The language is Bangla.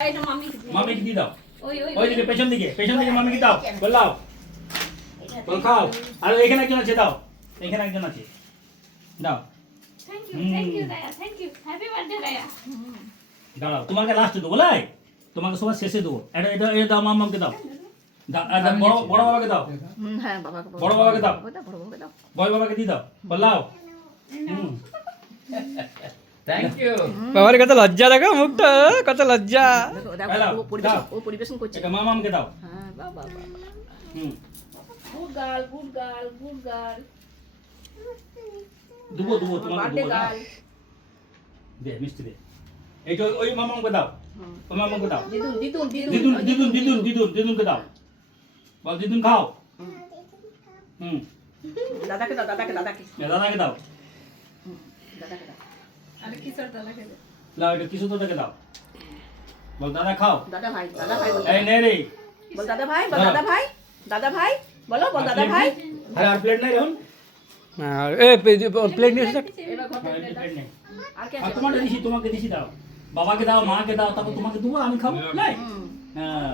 এটা মামিকে দিয়ে দাও ওই ওইদিকে পেছন দিকে মামিকে দাও বললাও বল খাও আর এখানে একজন আছে দাও এখানে একজন আছে দাও thank you Daya thank you happy birthday Daya দাঁড়াও তোমাকে লাস্টে দেবো লাই তোমাকে সবার শেষে দেবো এটা এটা এটা দাও মামাকে দাও বড় বড় বাবাকে দাও হ্যাঁ বাবাকে বড় বাবাকে দাও বড় বাবাকে দাও বড় বাবাকে দিয়ে দাও বললাও থ্যাংক ইউ বাবার কত লজ্জা দেখো মুখটা কত লজ্জা দেখো দেখো দাও, দাও। ও পরিবেশন করছে এটা মামাকে দাও হ্যাঁ বাবা হুম good girl good girl good girl দেবো দেবো তোমাকে বার্থডে দেবো দাও। গার্ল দে মিষ্টি দে এইটা ওই মামাকে দাও ওই মামাকে দাও দিদুন দিদুন দিদুনকে দাও বল দিদুন খাও হুম দাদাকে দাও দাদাকে দাদাকে দাও দাদাকে দাও আরে কিশোর দাদা খেলে লাও এটা কিছু তোটাকে দাও বল দাদা খাও দাদা ভাই বল এই নে রে বল দাদা ভাই বল দাদা ভাই বলো বল দাদা ভাই আরে আর প্লেট নাই রহন প্লেট নিয়ে এসে এবার ঘর থেকে প্লেট নেই আর কে আর আছে তোমাকে দিছি দাও বাবাকে দাও মাকে দাও তারপর তোমাকে দেবো আমি খাবো নাই হ্যাঁ